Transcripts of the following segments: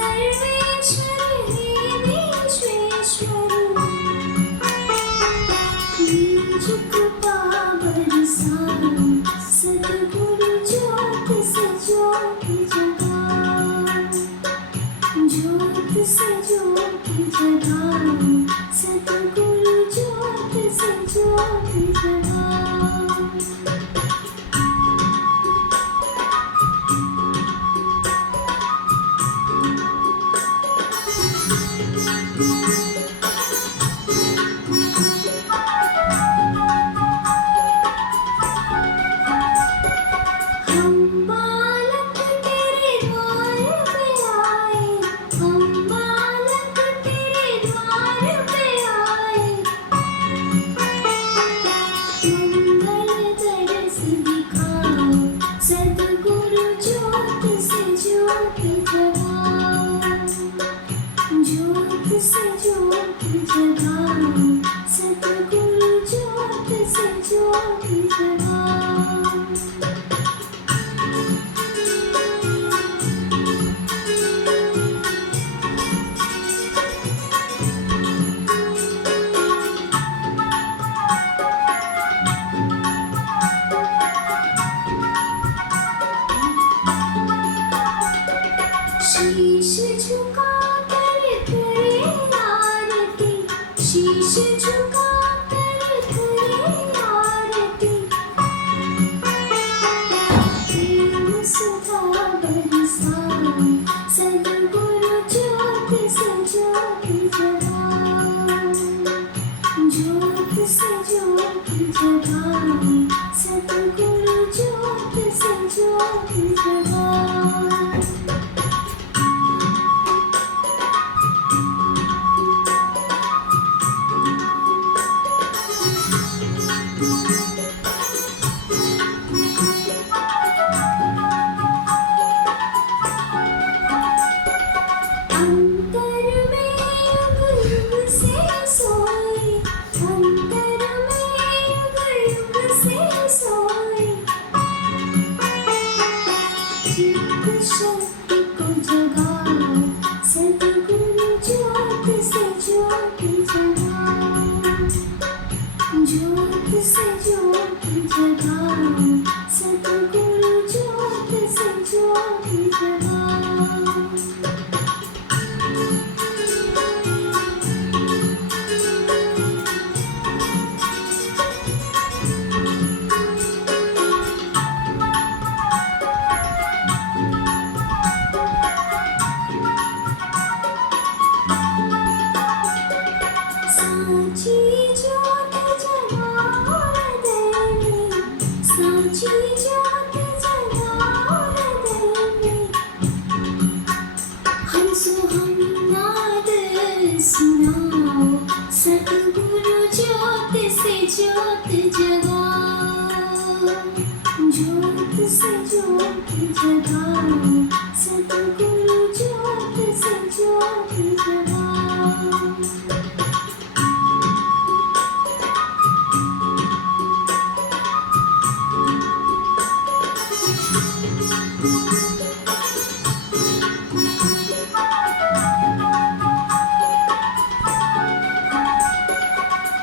सर्वेश्वर हे विश्वेश्वर, बीज कृपा बरसाओ, सद्गुरु ज्योत से ज्योत जगाओ, ज्योत से ज्योत जगाओ, सद्गुरु ज्योत से ज्योत जगाओ। हम बालक तेरे द्वार पे आए, हम बालक तेरे द्वार पे आए, मंगल दरस दिखाओ, सद्गुरु ज्योत से ज्योत जगाओ, ज्योत से ज्योत जगाओ, सद्गुरु ज्योत से ज्योत जगाओ। शीश झुका कर करे आरती, शीश झुका कर करे आरती, प्रेम सुधा बरसाओ, सद्गुरु ज्योत से ज्योत जगाओ, ज्योत से ज्योत जगाओ, सद्गुरु ज्योत से ज्योत जगाओ। अंतर में युग युग से सोई, अंतर में युग युग से सोई, चित्त शक्ति को जगाओ, सद्गुरु ज्योत से ज्योत जगाओ, ज्योत से ज्योत जगाओ, सद्गुरु ज्योत से ज्योत जगाओ। साची ज्योत जगाओ हृदय में, साची ज्योत जगाओ हृदय में, हंसो हम नाद सुनाओ, सद्गुरु ज्योत से ज्योत जगाओ, ज्योत से ज्योत जगाओ, सद्गुरु ज्योत से ज्योत जगाओ।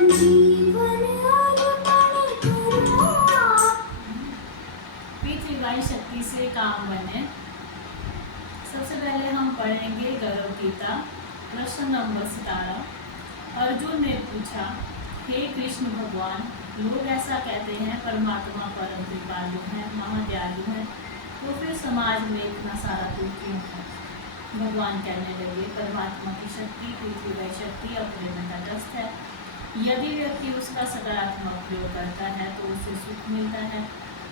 जीवन अर्पण करो आप। पृथ्वी शक्ति से काम बने। सबसे पहले हम पढ़ेंगे गरुड़ गीता प्रश्न नंबर 17। अर्जुन ने पूछा, हे कृष्ण भगवान, लोग ऐसा कहते हैं परमात्मा परम कृपालु है, महादयालु है, तो फिर समाज में इतना सारा दुख क्यों है? भगवान कहने लगे, परमात्मा की शक्ति पृथ्वी शक्ति अपने में तटस्थ है। यदि व्यक्ति उसका सकारात्मक प्रयोग करता है तो उसे सुख मिलता है।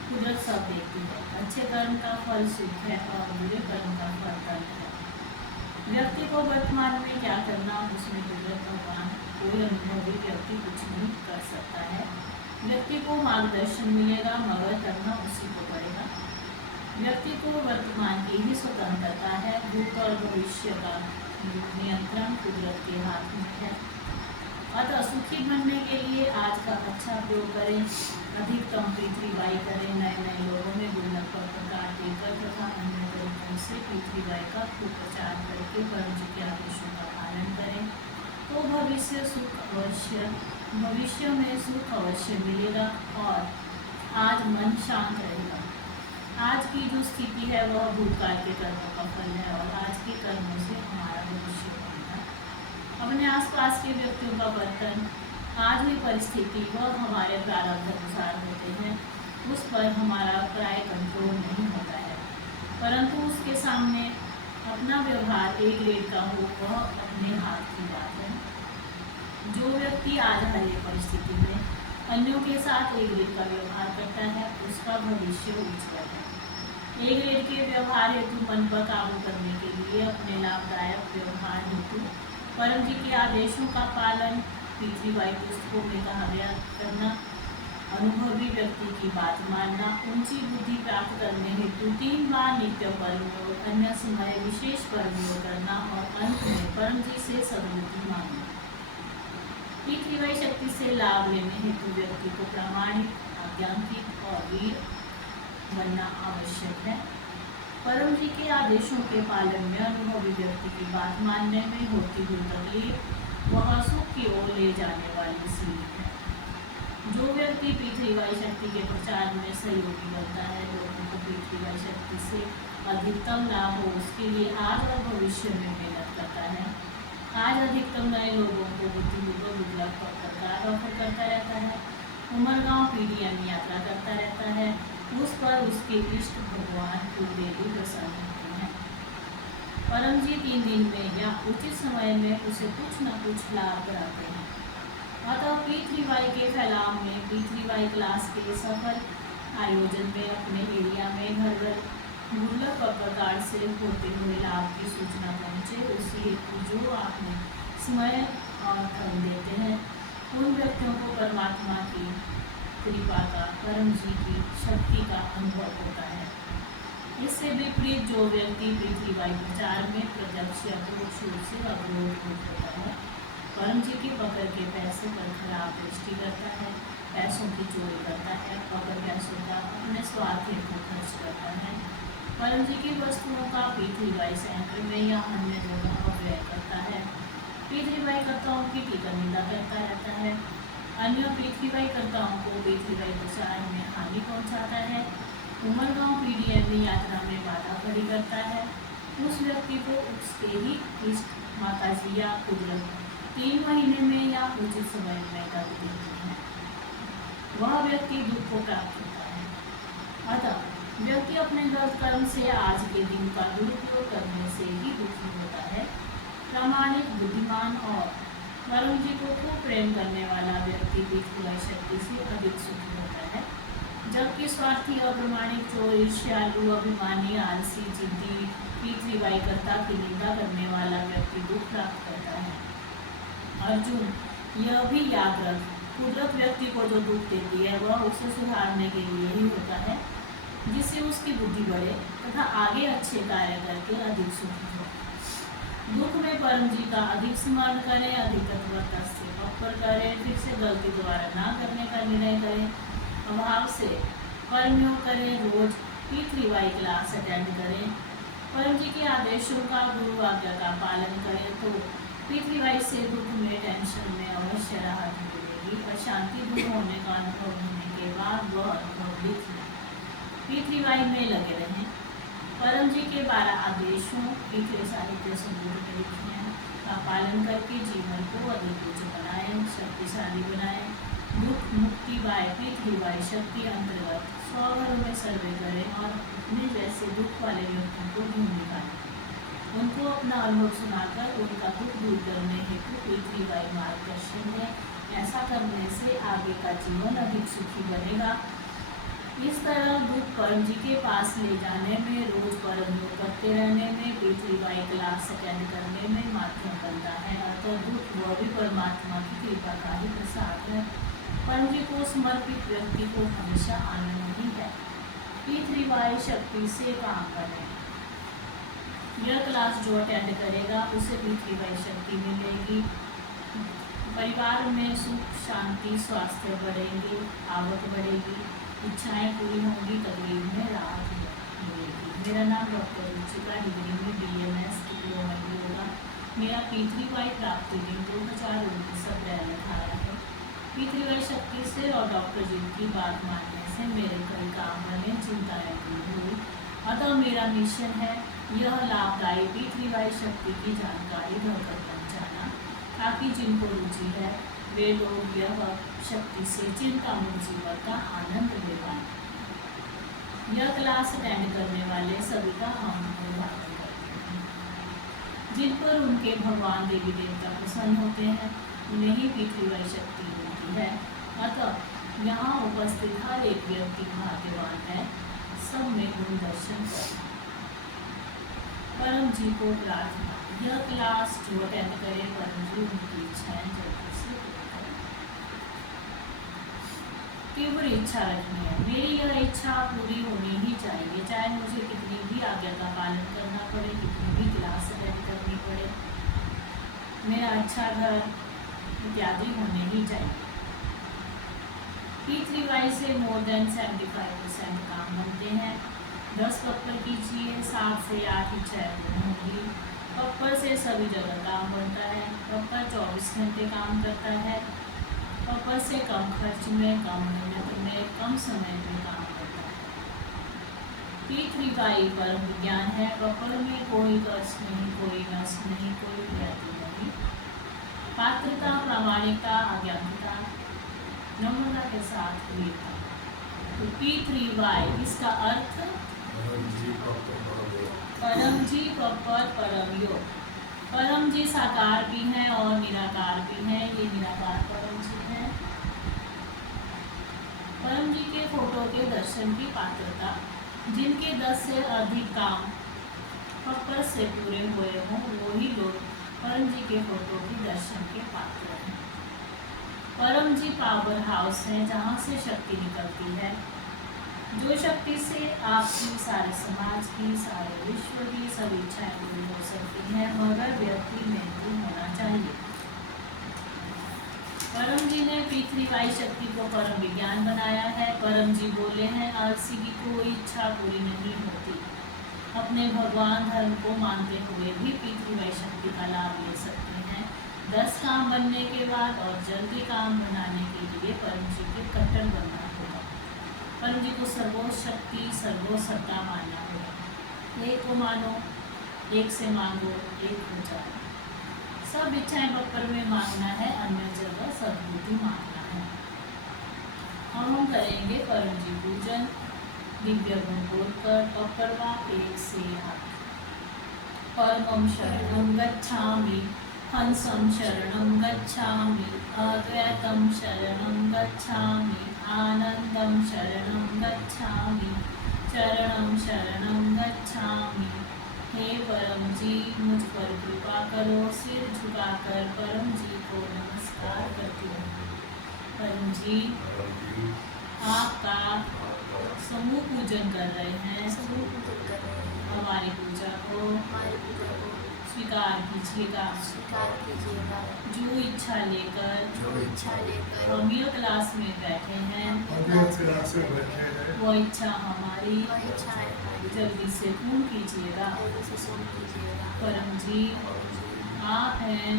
कुदरत सब देखती है, अच्छे कर्म का फल सुख है और बुरे कर्म का फल दंड है। व्यक्ति को वर्तमान में क्या करना, उसमें कुदरत भगवान, कोई अनुभवी व्यक्ति कुछ नहीं कर सकता है। व्यक्ति को मार्गदर्शन मिलेगा मगर करना उसी को पड़ेगा। व्यक्ति को वर्तमान की ही स्वतंत्रता है, भूत और भविष्य का नियंत्रण कुदरत के हाथ में है। अतः सुखी बनने के लिए आज का अच्छा प्रयोग करें, अधिकतम पृथ्वीवाई करें, नए नए लोगों में दुर्लभ पर प्रकार देकर तथा अन्य तरीकों से पृथ्वीवाई का खूब प्रचार करके परम जी के आदेशों का पालन करें तो भविष्य में सुख अवश्य मिलेगा और आज मन शांत रहेगा। आज की जो स्थिति है वह भूतकाल के कर्मों का फल है और आज के कर्मों से हमारा भविष्य बनेगा। अपने आसपास के व्यक्तियों का वर्तन, आज हुई परिस्थिति वह हमारे प्रारब्ध अनुसार होते हैं, उस पर हमारा प्राय कंट्रोल नहीं होता है, परंतु उसके सामने अपना व्यवहार ए ग्रेड का हो वह अपने हाथ की बात है। जो व्यक्ति आज हर एक परिस्थिति में अन्यों के साथ ए ग्रेड का व्यवहार करता है उसका भविष्य उज्जवल है। ए ग्रेड के व्यवहार हेतु मन पर काबू करने के लिए अपने लाभदायक व्यवहार हेतु परम जी के आदेशों का पालन, पृथ्वीवाई पुस्तकों में कहा गया करना, अनुभवी व्यक्ति की बात मानना, ऊंची बुद्धि प्राप्त करने हेतु 3 बार नित्य परम अन्य समय विशेष परम करना और अंत में परम जी से सद्बुद्धि मांगना। पृथ्वीवाई शक्ति से लाभ लेने हेतु व्यक्ति को प्रामाणिक, आज्ञांकित और वीर बनना आवश्यक है। परम जी के आदेशों के पालन में अनुभवी व्यक्ति की बात मानने में होती हुई तकलीफ वह सुख की ओर ले जाने वाली सीढ़ी है। जो व्यक्ति पृथ्वीवाई शक्ति के प्रचार में सहयोगी बनता है, लोगों को पृथ्वीवाई शक्ति से अधिकतम लाभ हो उसके लिए आज और भविष्य में मेहनत करता है। आज अधिकतम नए लोगों को बुद्धिपूर्वक दुर्लभ प्रकार ऑफर करता रहता है, उमरगांव पीडीएम यात्रा करता रहता है, उस पर उसके इष्ट भगवान कुलदेवी प्रसन्न होते हैं। परम जी 3 दिन में या उचित समय में उसे कुछ न कुछ लाभ कराते हैं। अतः पृथ्वीवाई के फैलाव में पृथ्वीवाई क्लास के सफल आयोजन में अपने एरिया में घर घर दुर्लभ प्रकार से होते हुए लाभ की सूचना पहुँचे, उसी हेतु जो आपने समय और धन देते हैं उन व्यक्तियों को परमात्मा की कृपा का, परम जी की शक्ति का अनुभव होता है। इससे विपरीत जो व्यक्ति पृथ्वीवाई प्रचार में प्रत्यक्ष या परोक्ष रूप से अवरोध होता है, परम जी की पकड़ के पैसे पर खराब दृष्टि करता है, पैसों की चोरी करता है, पकड़ पैसों का अपने स्वार्थ हेतु खर्च करता है, परम जी की वस्तुओं का पृथ्वीवाई सेंटर में या अन्य जगह व्यय करता है, पृथ्वीवाई कर्ताओं की टीका निंदा करता रहता है, अन्य पृथ्वीवाई कर्ताओं को पृथ्वीवाई प्रचार में हानि पहुंचाता है, उमरगांव पीडीएम यात्रा में बाधा खड़ी करता है, उस व्यक्ति को उसके ही इष्ट माताजी या कुदरत 3 महीने में या उचित समय में कर देते हैं, वह व्यक्ति दुख को प्राप्त होता है। अतः व्यक्ति अपने गलत कर्म से आज के दिन का दुरुपयोग करने से ही दुखी होता है। प्रामाणिक, बुद्धिमान और परम जी को खूब प्रेम करने वाला व्यक्ति पृथ्वीवाई शक्ति से अधिक सुखी होता है, जबकि स्वार्थी, अप्रमाणिक, चोर, ईर्ष्यालु, अभिमानी, आलसी, जिद्दी, पृथ्वीवाई कर्ता की निंदा करने वाला व्यक्ति दुख प्राप्त करता है। अर्जुन, यह भी याद रख, कुदरत व्यक्ति को जो दुख देती है वह उसे सुधारने के लिए ही होता है, जिससे उसकी बुद्धि बढ़े तथा आगे अच्छे कार्य करके अधिक सुखी हो। दुख में परम जी का अधिक स्मरण करें, अधिक तत्परता से पक्कर करें, फिर से गलती दोबारा ना करने का निर्णय करें, अभाव से कर्मयोग करें, रोज पृथ्वीवाई क्लास अटेंड करें, परम जी के आदेशों का, गुरु आज्ञा का पालन करें तो पृथ्वीवाई से दुख में, टेंशन में अवश्य राहत मिलेगी। अशांति दूर होने का अनुभव होने के बाद वह अनुभव लिख लें। पृथ्वीवाई में लगे रहें। परम जी के 12 आदेशों पृथ्वी साहित्य संपूर्ण लिखे का पालन करके जीवन को अधिक उच्च बनाएं, शक्तिशाली बनाएं। दुख मुक्ति बाय पृथ्वीवाई शक्ति अंतर्गत 100 घरों में सर्वे करें और अपने जैसे दुख वाले व्यक्तियों को ढूंढ निकालें, उनको अपना अनुभव सुनाकर उनका दुख दूर करने हेतु पृथ्वीवाई मार्गदर्शन है। ऐसा करने से आगे का जीवन अधिक सुखी बनेगा। इस तरह दुख परम जी के पास ले जाने में, रोज परम योग करते रहने में, पृथ्वीवाई क्लास अटेंड करने में माध्यम बनता है। अतः दुख वह भी परमात्मा की कृपा का ही प्रसाद है। परम जी को समर्पित व्यक्ति को हमेशा आनंद ही है। पृथ्वीवाई शक्ति से काम करें। यह क्लास जो अटेंड करेगा उसे पृथ्वीवाई शक्ति मिलेगी। परिवार में सुख शांति स्वास्थ्य बढ़ेंगे, आवक बढ़ेगी, इच्छाएं पूरी होंगी, तकलीफ में राहत मिलेगी। मेरा नाम डॉक्टर रुचिका, डिग्री में BMS डिप्लोमा होगा। मेरा P3Y प्राप्ति दिन 2019 अप्रैल 18 है। P3Y शक्ति से और डॉक्टर जी की बात मानने से मेरे कई काम बने, चिंताएं दूर हुई। अतः मेरा मिशन है यह लाभदायी P3Y शक्ति की जानकारी घर घर पहुँचाना, ताकि जिनको रुचि है वे लोग यह शक्ति से चिंता मुक्त जीवन का आनंद ले पाएं। यह क्लास अटेंड करने वाले सभी का हम अभिवादन करते हैं। जिन पर उनके भगवान देवी देवता प्रसन्न होते हैं उन्हें ही P3Y शक्ति मिलती है। अतः यहाँ उपस्थित हर एक व्यक्ति भाग्यवान है। सब में गुरु दर्शन करें। परम जी को प्रार्थना, यह क्लास जो अटेंड करे परम जी उनकी इच्छाएं जल्दी से पूरी करें। तीव्र इच्छा रखनी है, मेरी यह इच्छा पूरी होनी ही चाहिए, चाहे मुझे कितनी भी आज्ञा का पालन करना पड़े, कितनी भी क्लास अटेंड करनी पड़े, मेरा अच्छा घर इत्यादि होने ही चाहिए। P3Y से मोर देन 75% काम बनते हैं। 10 पप्पर कीजिए, 7 से 8 इच्छाएं पूर्ण होंगी। पप्पर से सभी जगह काम बनता है। पप्पर 24 घंटे काम करता है। पप्पर से कम खर्च में, कम मेहनत में, कम समय में काम करता है। P3Y परम विज्ञान है। पप्पर में कोई कष्ट नहीं, कोई नष्ट नहीं, कोई व्याधि नहीं। पात्रता, प्रामाणिकता, अज्ञानता, नम्रता के साथ वीरता। तो P3Y इसका अर्थ परम जी पप्पर परम योग। परम जी साकार भी हैं और निराकार भी हैं। ये निराकार परम जी हैं। परम जी के फोटो के दर्शन की पात्रता, जिनके 10 से अधिक काम पप्पर से पूरे हुए हों वो ही लोग परम जी के फोटो के दर्शन के पात्र हैं। परम जी पावर हाउस है, जहाँ से शक्ति निकलती है, जो शक्ति से आपकी, सारे समाज की, सारे विश्व की सभी इच्छाएं पूरी हो सकती हैं, मगर व्यक्ति में भी होना चाहिए। परम जी ने P3Y शक्ति को परम विज्ञान बनाया है। परम जी बोले हैं, आलसी की कोई इच्छा पूरी नहीं होती। अपने भगवान धर्म को मानते हुए भी P3Y शक्ति का लाभ ले सकते हैं। 10 काम बनने के बाद और जल्दी काम बनाने के लिए परम जी के कट्टर बनना होगा। परम जी को सर्वशक्ति सर्वसत्ता मानना होगा। एक को मानो, एक से मांगो, एक हो जाए। सब इच्छाएं पप्पर में मांगना है, अन्य जगह सद्बुद्धि मांगना है। हम करेंगे परम जी पूजन दिव्य गुण बोलकर पप्परवा 1 से 8। परमं शरणं गच्छामि, हंसं शरणं गच्छामि, अद्वैतं शरणं गच्छामि, आनंदं शरणं गच्छामि, चरणं शरणं गच्छामि। हे परम जी मुझ पर कृपा करो। सिर झुकाकर परम जी को नमस्कार करती हूँ। परम जी आपका समूह पूजन कर रहे हैं। हमारी पूजा को स्वीकार कीजिएगा। जो इच्छा लेकर हम यह क्लास में बैठे हैं, वो इच्छा हमारी जल्दी से पूर्ण कीजिएगा। परम जी आप हैं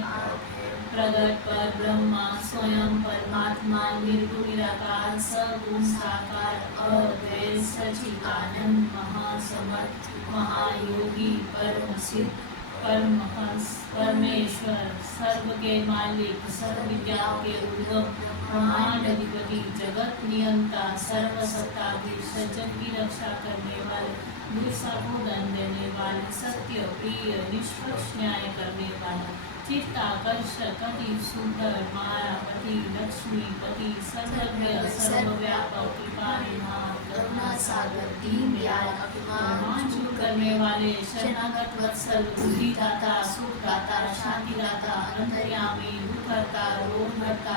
प्रगट पर ब्रह्मा, स्वयं परमात्मा, निर्गुण निराकार, सगुण साकार, अद्वैत सच्चिदानंद, महासमर्थ, महायोगी, परम सिद्ध, परमहंस, परमेश्वर, सर्व के मालिक, सर्व विद्याओं के उद्गम, ब्रह्मांड अधिपति, जगत नियंता, सर्वसत्ताधीश, जग की रक्षा करने वाले, दुष्टा को दंड देने वाले, सत्य प्रिय, निष्पक्ष न्याय करने वाले, चित्ताकर्षक, अति सुंदर, मायापति, लक्ष्मीपति, सर्वज्ञ, सर्वव्यापक, कृपानिधान, करुणा सागर, दीनदयाल, अभिमान दूर करने वाले, शरणागत वत्सल, बुद्धिदाता, सुखदाता, शांतिदाता, अंतर्यामी, दुखहर्ता, रोगहर्ता,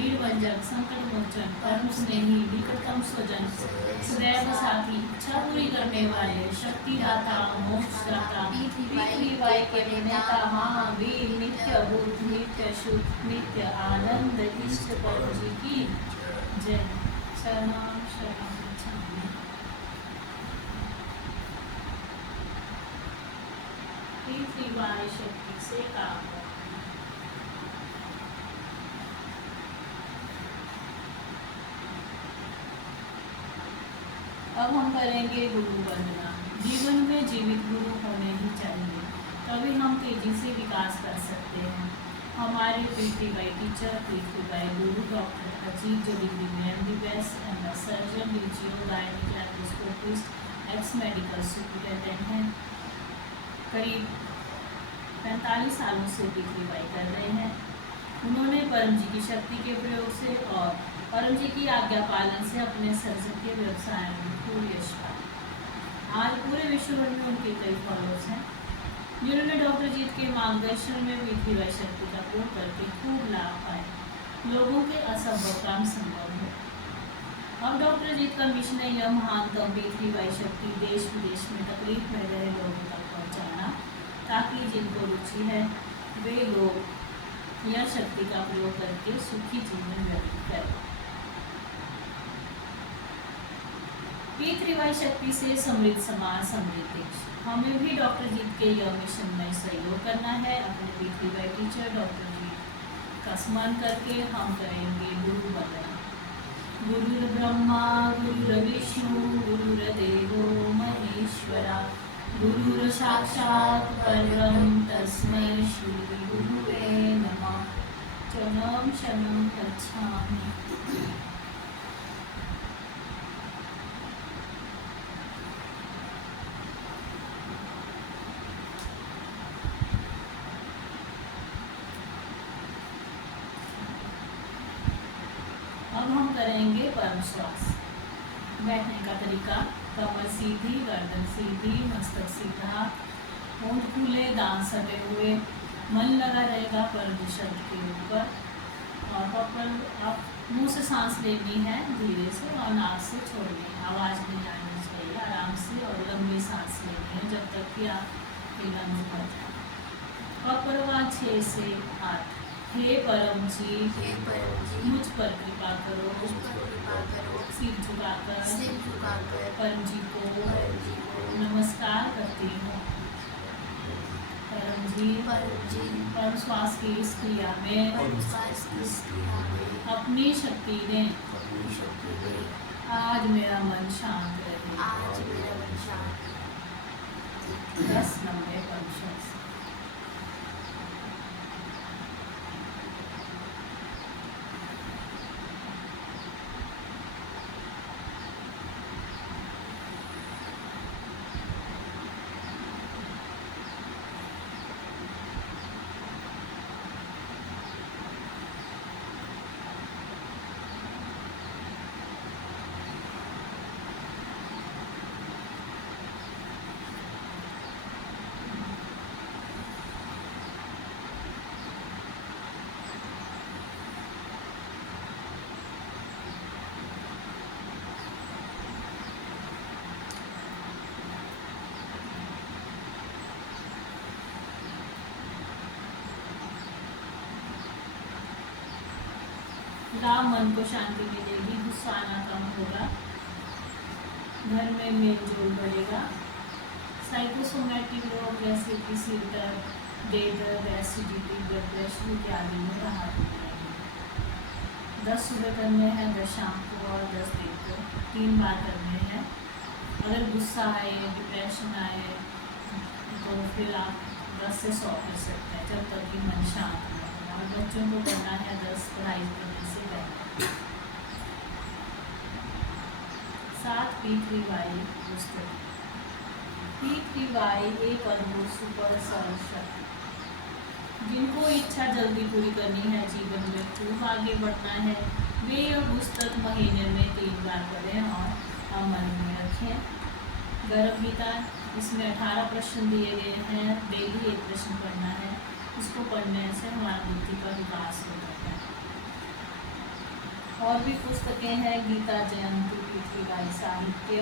वीरभंजक संकट मोचन परम स्नेही निकटतम स्वजन सदैव साथी इच्छा पूरी करने वाले शक्तिदाता मोक्षदाता पृथ्वी वायु के नेता महावीर नित्य बुद्ध नित्य शुद्ध नित्य आनंद इष्ट प्रभु जी की जय। शरणम शरणम गच्छामि। पृथ्वी वायु शक्ति से काम हो। अब हम करेंगे गुरु वंदना। जीवन में जीवित गुरु होने ही चाहिए, तभी हम तेजी से विकास कर सकते हैं। हमारे पृथ्वी टीचर पृथ्वी गुरु डॉक्टर अजीत जोगिंदर में MBBS एंड सर्जन डिजियो gynaec laparoscopist ex medical superintendent हैं। करीब 45 सालों से पृथ्वी कर रहे हैं। उन्होंने परम जी की शक्ति के प्रयोग से और परम जी की आज्ञा पालन से अपने सर्जन के व्यवसाय में खूब यश पाया। आज पूरे विश्व भर में उनके कई फॉलोअर्स हैं, जिन्होंने डॉक्टर जीत के मार्गदर्शन में पृथ्वी शक्ति का प्रयोग करके खूब लाभ पाए। लोगों के असंभव काम संभव है। अब डॉक्टर जीत का मिशन है यह महानतम पृथ्वी शक्ति देश विदेश में तकलीफ में रहे लोगों तक पहुँचाना, ताकि जिनको रुचि है वे लोग यह शक्ति का प्रयोग करके सुखी जीवन व्यतीत करें। पृथ्वी शक्ति से समृद्ध समाज समृद्ध देश। हमें भी डॉक्टर जीत के यह मिशन में सहयोग करना है। अपने पृथ्वी टीचर डॉक्टर जीत का स्मरण करके हम करेंगे गुरु वंदना। गुरु ब्रह्मा गुरु विष्णु गुरुर्देवो महेश्वरा गुरु साक्षात् परम तस्मै श्री गुरुवे नमः। शरणं शरणं गच्छामि। अब हम करेंगे परम श्वास। बैठने का तरीका, कमर सीधी गर्दन सीधी मस्तक सीधा, होंठ खुले दांत सटे हुए, मन लगा रहेगा परम शब्द के ऊपर। और प्रॉपर आप मुंह से सांस लेनी है धीरे से और नाक से छोड़नी है। आवाज़ नहीं आनी चाहिए। आराम से और लंबी सांस लेनी है जब तक कि आपके लंग्स भर जाए। प्रॉपर आवाज 6 से 8। हे परम जी मुझ पर कृपा करो, सिर झुकाकर परम जी को नमस्कार करती हूँ। परम जी परम श्वास की इस क्रिया में अपनी शक्ति ने आज मेरा मन शांत रहे। 10 लंबे परम श्वास। लाभ मन को शांति मिलेगी, गुस्सा आना कम होगा, घर में मेल जोल बढ़ेगा। साइकोसोमैटिक रोग जैसे कि सिर दर्द, देह दर्द, एसिडिटी, ब्लड प्रेशर इत्यादि में राहत मिलेगी। 10 सुबह करने हैं, 10 शाम को और 10 दिन को 3 बार करने हैं। अगर गुस्सा आए, डिप्रेशन आए तो फिर आप 10 से 100 कर सकते हैं जब तक कि मन शांत न हो। और बच्चों को करना है 10 पढ़ाई करने से पहले। 7 पृथ्वी पुस्तक। पृथ्वी एक अद्भुत सुपर सरल शक्ति। जिनको इच्छा जल्दी पूरी करनी है, जीवन में खूब आगे बढ़ना है, वे यह पुस्तक महीने में 3 बार पढ़ें और मन में रखें। गर्भ गीता, इसमें 18 प्रश्न दिए गए हैं। डेली एक प्रश्न पढ़ना है। इसको पढ़ने से हमारा बुद्धि का विकास हो जाता है। और भी पुस्तकें हैं, गीता जयंती, पृथ्वीबाई साहित्य,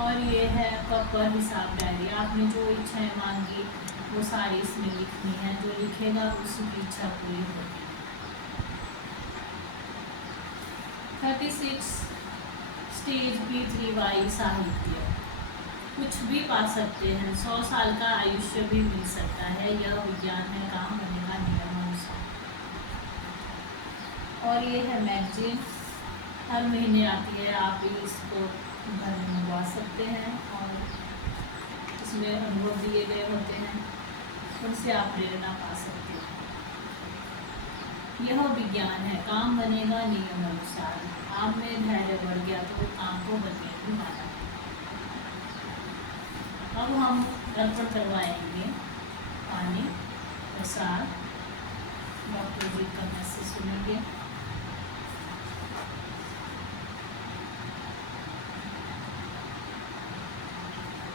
और ये है कप पर हिसाब डायरी। आपने जो इच्छाएं मांगी वो सारी इसमें लिखनी है, जो लिखेगा उसकी इच्छा पूरी होगी। 36 स्टेज पृथ्वीबाई साहित्य। कुछ भी पा सकते हैं, 100 साल का आयुष्य भी मिल सकता है, यह विज्ञान है, काम बनेगा नियम अनुसार। और ये है मैगजीन, हर महीने आती है, आप इसको घर में मंगवा सकते हैं और इसमें अनुभव दिए गए होते हैं, उनसे आप प्रेरणा पा सकते हैं। यह विज्ञान है, काम बनेगा नियम अनुसार। आप में धैर्य बढ़ गया तो काम को बदले भी माना। अब हम अर्पण करवाएंगे पानी प्रसाद। डॉक्टर जी का मैसेज सुनेंगे।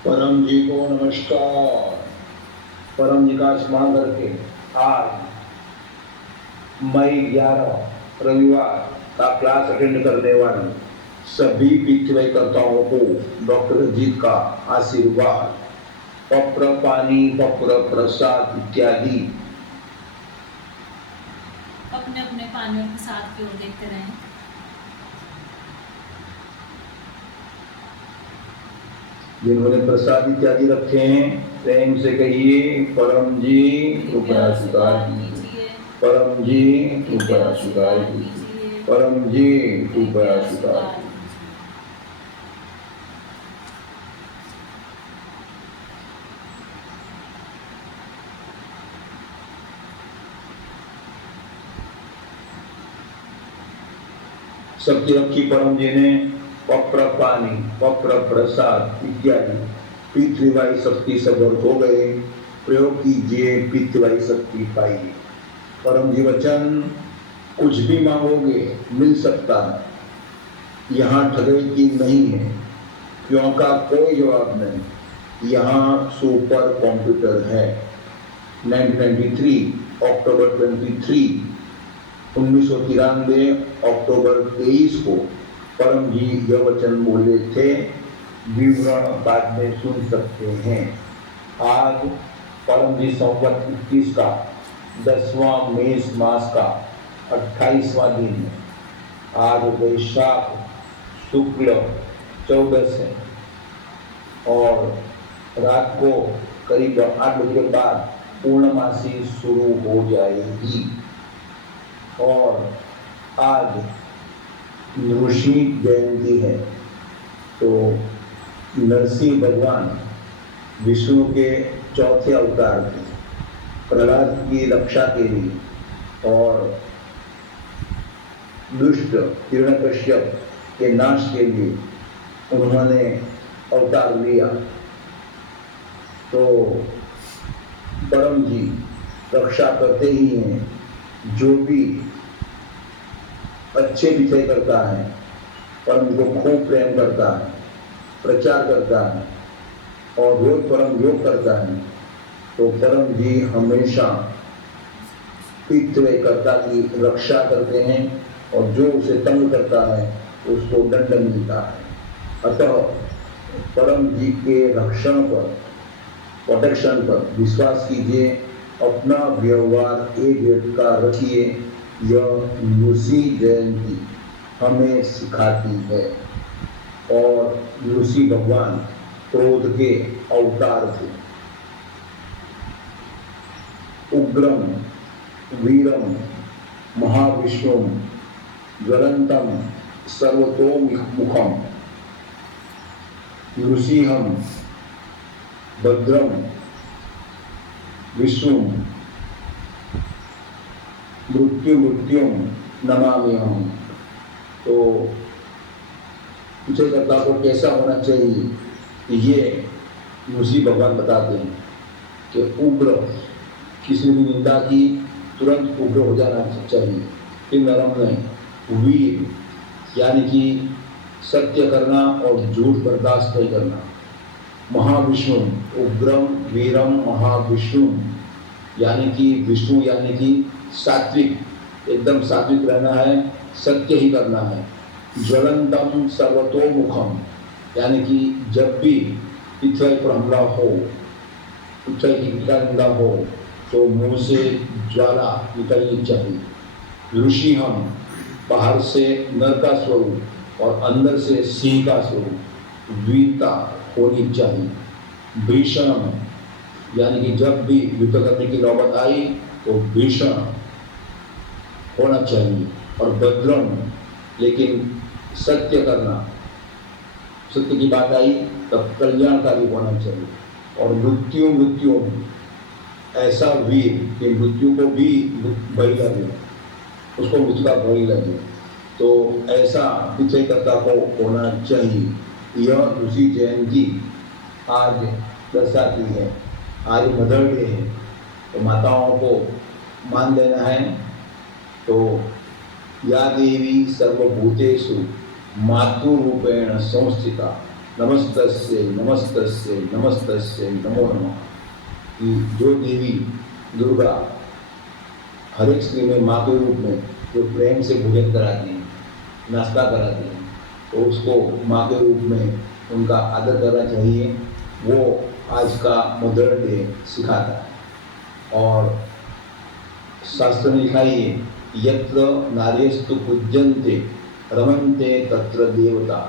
परम जी को नमस्कार। परम जी का स्मरण करके आज मई 11 रविवार का क्लास अटेंड करने वाले सभी पृथ्वीकर्ताओं को डॉक्टर अजीत का आशीर्वाद, पत्र पानी, पत्र प्रसाद इत्यादि अपने अपने पानी और प्रसाद की ओर देखते रहें। जिन्होंने प्रसाद इत्यादि रखे हैं प्रेम से कहिए, परम जी कृपया स्वीकार कीजिए, परम जी कृपया स्वीकार कीजिए, परम जी कृपया स्वीकार कीजिए। सबकी रखी परम जी ने पत्र पानी, पत्र प्रसाद इत्यादि पृथ्वीबाई शक्ति से भर हो गए। प्रयोग कीजिए, पृथ्वीबाई शक्ति पाइए। परम जी वचन, कुछ भी मांगोगे मिल सकता है, यहाँ ठगी नहीं है, क्यों का कोई जवाब नहीं। यहाँ सुपर कंप्यूटर है। 1993 अक्टूबर 23 1993 अक्टूबर 23 को परम जी यह वचन बोले थे। विवरण बाद में सुन सकते हैं। आज परम जी संवत 21 का 10वां मेष मास का 28वां दिन है। आज वैशाख शुक्ल 14 है और रात को करीब 8 बजे के बाद पूर्णमासी शुरू हो जाएगी। और आज ऋषि जयंती है, तो नरसिंह भगवान विष्णु के चौथे अवतार थे। प्रहलाद की रक्षा के लिए और दुष्ट हिरण्यकश्यप के नाश के लिए उन्होंने अवतार लिया। तो परम जी रक्षा करते ही हैं। जो भी अच्छे विषय करता है, परम को खूब प्रेम करता है, प्रचार करता है और रोज परम योग करता है, तो परम जी हमेशा पृथ्वीकर्ता की रक्षा करते हैं और जो उसे तंग करता है उसको दंड मिलता है। अतः परम जी के रक्षण पर, प्रोटेक्शन पर विश्वास कीजिए। अपना व्यवहार एक डेट का रखिए। यह ऋषि जयंती हमें सिखाती है। और ऋषि भगवान क्रोध के अवतार थे। उग्रम वीरम महाविष्णु ज्वलंतम सर्वतोमुखम ऋषिहम भद्रम विष्णु मृत्यु नमामि हम। तो पूछे करता को कैसा होना चाहिए, ये ऋषि भगवान बताते हैं कि उग्र, किसी भी निंदा की तुरंत उग्र हो जाना चाहिए, फिर नरम नहीं। वीर यानी कि सत्य करना और झूठ बर्दाश्त नहीं करना। महाविष्णु, उग्रम वीरम महाविष्णु यानी कि विष्णु यानी कि सात्विक, एकदम सात्विक रहना है, सत्य ही करना है। ज्वलंतम सर्वतोमुखम, यानी कि जब भी पृथ्वी पर हमला हो, पृथ्वी की निंदा हो, तो मुंह से ज्वाला निकलनी चाहिए। ऋषि हम, बाहर से नर का स्वरूप और अंदर से सिंह का स्वरूप, वीरता होनी चाहिए। भीषण, यानी कि जब भी युद्ध करने की नौबत आई तो भीषण होना चाहिए। और भद्रम, लेकिन सत्य करना, सत्य की बात आई तब कल्याणकारी होना चाहिए। और मृत्यु ऐसा वीर कि मृत्यु को भी भय लगे, उसको मृत्यु का भय लगे, तो ऐसा विजयकर्ता को होना चाहिए। यह ऋषि जयंती आज दर्शाती है। आज मदर डे है, तो माताओं को मान देना है। तो या देवी सर्वभूतेषु मातृरूपेण संस्थिता नमस्तस्यै नमस्तस्यै नमस्तस्यै नमो नमः। कि जो देवी दुर्गा हर एक स्त्री में माँ के रूप में जो प्रेम से भोजन कराती हैं, नाश्ता कराती हैं, तो उसको माँ के रूप में उनका आदर करना चाहिए। वो आज का मदर डे सिखाता है। और शास्त्र में लिखा ही है, यत्र नार्यस्तु पूज्यन्ते रमन्ते तत्र देवता।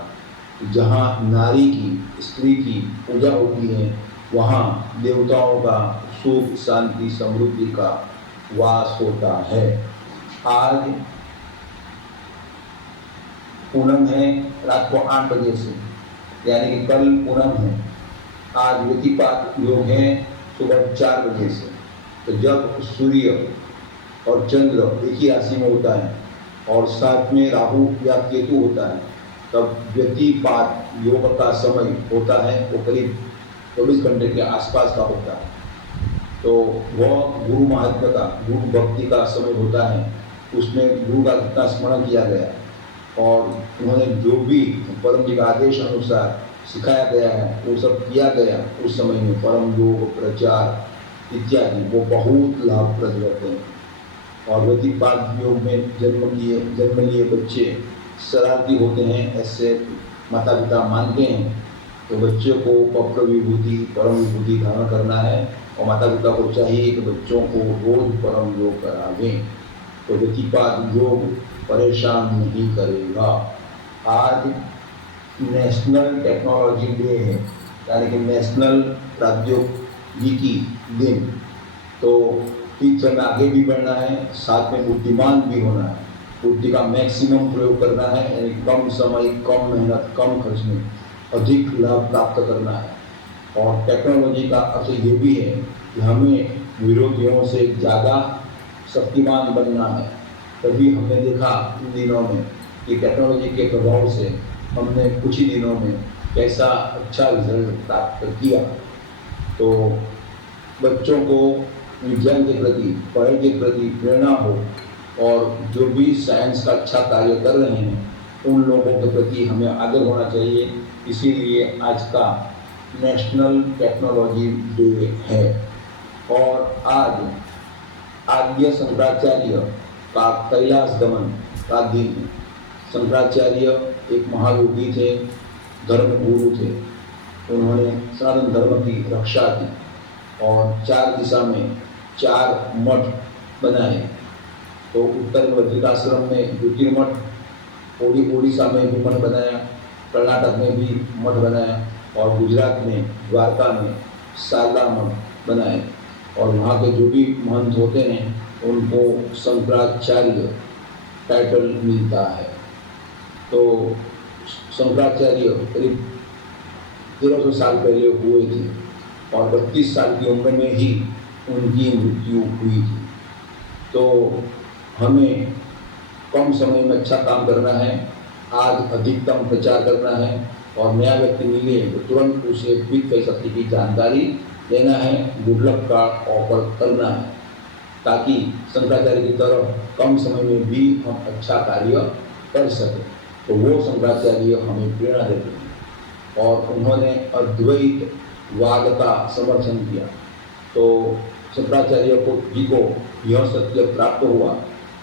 जहाँ नारी की, स्त्री की पूजा होती है, वहाँ देवताओं का सुख, शांति, समृद्धि का वास होता है। आज पूनम है, रात को 8 बजे से, यानी कि कल पूनम है। आज व्यतिपात योग है सुबह 4 बजे से। तो जब सूर्य और चंद्र एक ही राशि में होता है और साथ में राहु या केतु होता है, तब व्यतिपात योग का समय होता है, वो करीब 24 घंटे के आसपास का होता है। तो वह गुरु महात्मा का, गुरु भक्ति का समय होता है। उसमें गुरु का कितना स्मरण किया गया और उन्होंने जो भी परम जी का आदेश अनुसार सिखाया गया है वो सब किया गया उस समय में। परम योग, प्रचार इत्यादि वो बहुत लाभप्रद रहते हैं। और व्यतिपात योग में जन्म लिए बच्चे शरारती होते हैं, ऐसे माता पिता मानते हैं। तो बच्चे को पवित्र विभूति, परम विभूति धारण करना है और माता पिता को चाहिए कि बच्चों को रोज परम योग करावें, तो व्यतिपात योग परेशान नहीं करेगा। आज नेशनल टेक्नोलॉजी डे है, यानी कि नेशनल प्रौद्योगिकी दिन। तो इस समय आगे भी बढ़ना है, साथ में बुद्धिमान भी होना है। बुद्धि का मैक्सिमम प्रयोग करना है, यानी कम समय, कम मेहनत, कम खर्च में अधिक लाभ प्राप्त करना है। और टेक्नोलॉजी का अर्थ ये भी है कि हमें विरोधियों से ज़्यादा शक्तिमान बनना है। तभी हमने देखा इन दिनों में कि टेक्नोलॉजी के प्रभाव से हमने कुछ ही दिनों में कैसा अच्छा रिजल्ट प्राप्त किया। तो बच्चों को विज्ञान के प्रति, पढ़ाई के प्रति प्रेरणा हो और जो भी साइंस का अच्छा कार्य कर रहे हैं उन लोगों के प्रति हमें आदर होना चाहिए। इसीलिए आज का नेशनल टेक्नोलॉजी डे है। और आज आद्य शंकराचार्य का कैलाश गमन का दिन है। शंकराचार्य एक महायोगी थे, धर्मगुरु थे। उन्होंने सनातन धर्म की रक्षा की और 4 दिशा में 4 मठ बनाए। तो उत्तर में बद्रिकाश्रम में ज्योतिर्मठ, ओडिशा में भी मठ बनाया, कर्नाटक में भी मठ बनाया और गुजरात में द्वारका में शारदा मठ बनाए। और वहाँ के जो भी महंत होते हैं उनको शंकराचार्य टाइटल मिलता है। तो शंकराचार्य करीब 1300 साल पहले हुए थे और 32 साल की उम्र में ही उनकी मृत्यु हुई थी। तो हमें कम समय में अच्छा काम करना है, आज अधिकतम प्रचार करना है और नया व्यक्ति मिले तो तुरंत उसे बिग शक्ति की जानकारी देना है, गुड लक का ऑफर करना है, ताकि शंकराचार्य की तरह कम समय में भी हम अच्छा कार्य कर सकें। तो वो शंकराचार्य हमें प्रेरणा देते हैं और उन्होंने अद्वैत वाद का समर्थन किया। तो शंकराचार्य जी को यह सत्य प्राप्त हुआ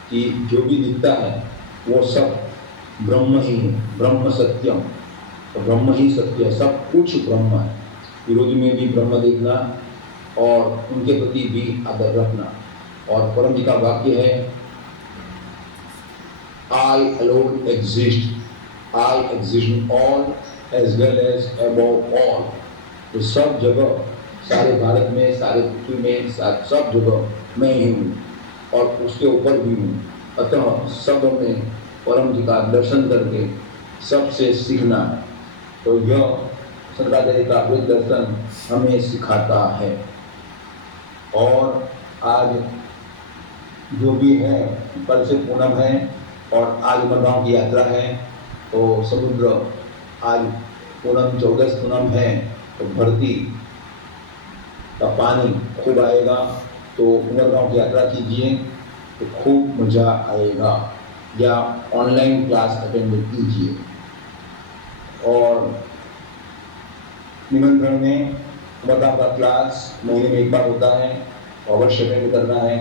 कि जो भी दिखता है वो सब ब्रह्म ही है, ब्रह्म सत्यम, तो ब्रह्म ही सत्य है, सब कुछ ब्रह्म है। विरोधी में भी ब्रह्म देखना और उनके प्रति भी आदर रखना। और परम जी का वाक्य है, आई alone exist, I exist in all as well as above all। तो सब जगह, सारे भारत में, सारे पृथ्वी में, सब जगह मैं ही हूँ और उसके ऊपर भी हूँ। अतः सब में परम जी का दर्शन करके सबसे सीखना है। तो यह शंकराचार्य का अद्वैत दर्शन हमें सिखाता है। और आज जो भी है, कल से पूनम है और आज उमरगांव की यात्रा है, तो समुद्र आज पूनम 14 पूनम है, तो भरती का पानी खूब आएगा। तो उमरगांव की यात्रा कीजिए तो खूब मजा आएगा, या ऑनलाइन क्लास अटेंड कीजिए। और निमंत्रण में उमरगांव का क्लास महीने में एक बार होता है, अवश्य अटेंड करना है।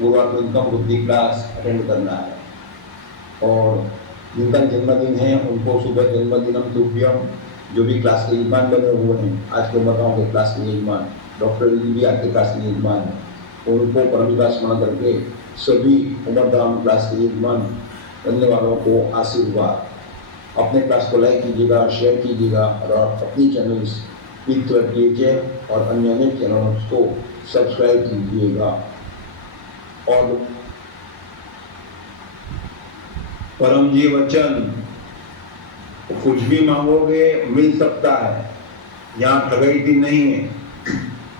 गुरुवार को इनकम बुद्धि क्लास अटेंड करना है। और जिनका जन्मदिन है उनको सुबह जन्मदिनम तुभ्यम, जो भी क्लास के यजमान बने हुए हैं, आज के उमरगांव के क्लास के यजमान डॉक्टर जी भी आज के क्लास के यजमान है, उनको परम का स्मरण करके सभी उमरगांव क्लास के यजमान बनने वालों को आशीर्वाद। अपने क्लास को लाइक कीजिएगा, शेयर कीजिएगा और अपनी चैनल और अन्य अनेक चैनलों को सब्सक्राइब कीजिएगा। और परम जी वचन, तो कुछ भी मांगोगे मिल सकता है, यहाँ ठगैती नहीं है,